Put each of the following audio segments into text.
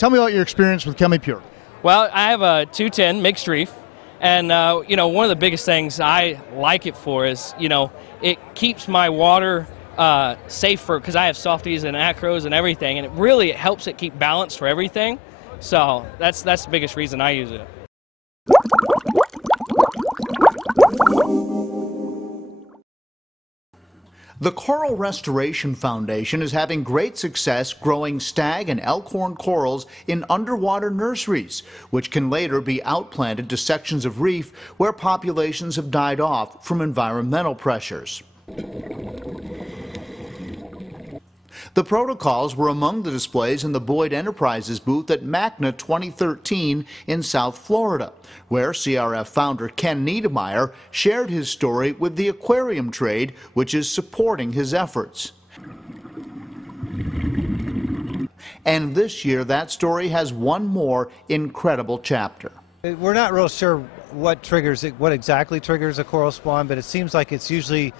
Tell me about your experience with chemi-pure. Well, I have a 210 mixed reef, and one of the biggest things I like it for is, it keeps my water safer because I have softies and acros and everything, and it helps it keep balance for everything. So that's the biggest reason I use it. The Coral Restoration Foundation is having great success growing stag and elkhorn corals in underwater nurseries, which can later be outplanted to sections of reef where populations have died off from environmental pressures. The protocols were among the displays in the Boyd Enterprises booth at MACNA 2013 in South Florida, where CRF founder Ken Niedermeyer shared his story with the aquarium trade, which is supporting his efforts. And this year, that story has one more incredible chapter. We're not real sure what exactly triggers a coral spawn, but it seems like it's usually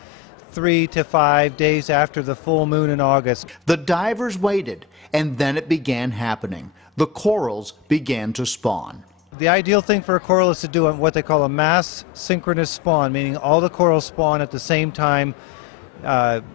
3 to 5 days after the full moon in August. The divers waited, and then it began happening. The corals began to spawn. The ideal thing for a coral is to do what they call a mass synchronous spawn, meaning all the corals spawn at the same time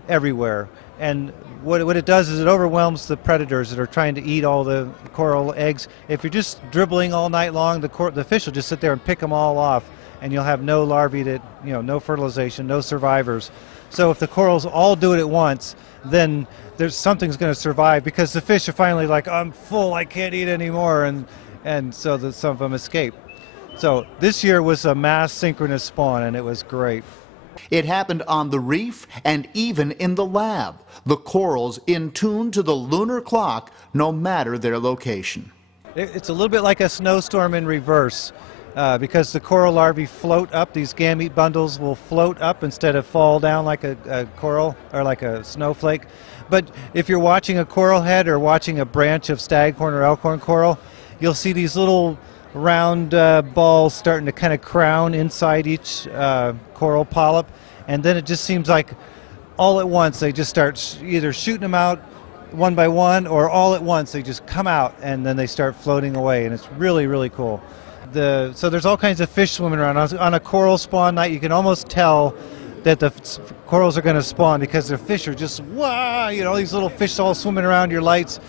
everywhere. And what it does is it overwhelms the predators that are trying to eat all the coral eggs. If you're just dribbling all night long, the fish will just sit there and pick them all off, and you'll have no larvae, no fertilization, no survivors. So if the corals all do it at once, then something's going to survive, because the fish are finally like, I'm full, I can't eat anymore, and so some of them escape. So this year was a mass synchronous spawn, and it was great. It happened on the reef and even in the lab. The corals in tune to the lunar clock, no matter their location. It's a little bit like a snowstorm in reverse. Because the coral larvae float up, these gamete bundles will float up instead of fall down like a coral or like a snowflake. But if you're watching a coral head or watching a branch of staghorn or elkhorn coral, you'll see these little round balls starting to kind of crown inside each coral polyp, and then it just seems like all at once they just start either shooting them out one by one, or all at once they just come out and then they start floating away, and it's really, really cool. So there's all kinds of fish swimming around. On a coral spawn night, you can almost tell that the corals are going to spawn, because the fish are just, wow, all these little fish all swimming around your lights.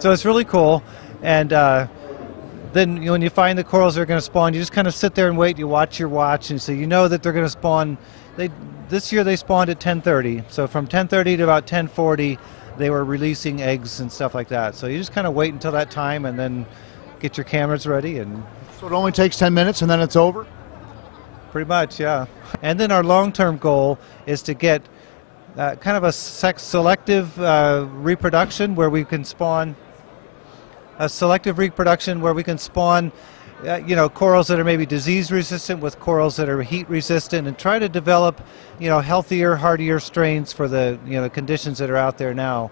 So it's really cool. And then when you find the corals that are going to spawn, you just kind of sit there and wait. You watch your watch, and so you know that they're going to spawn. This year they spawned at 10:30. So from 10:30 to about 10:40, they were releasing eggs and stuff like that. So you just kind of wait until that time, and then get your cameras ready. And So it only takes 10 minutes and then it's over? pretty much, yeah. And then our long-term goal is to get kind of a selective reproduction where we can spawn corals that are maybe disease resistant with corals that are heat resistant, and try to develop, healthier, hardier strains for the, conditions that are out there now.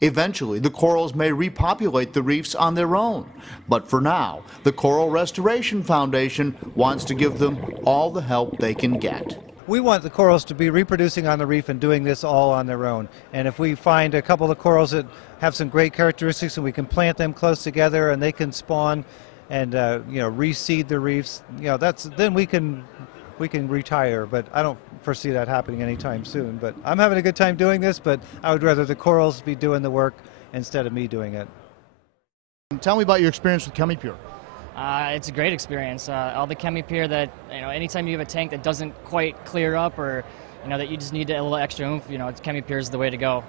Eventually, the corals may repopulate the reefs on their own. But for now, the Coral Restoration Foundation wants to give them all the help they can get. We want the corals to be reproducing on the reef and doing this all on their own. And if we find a couple of corals that have some great characteristics and we can plant them close together and they can spawn and reseed the reefs, then we can retire. But I don't foresee that happening anytime soon. But I'm having a good time doing this, but I would rather the corals be doing the work instead of me doing it. Tell me about your experience with chemi-pure. It's a great experience. All the chemi-pure that, anytime you have a tank that doesn't quite clear up, or, that you just need a little extra oomph, chemi-pure is the way to go.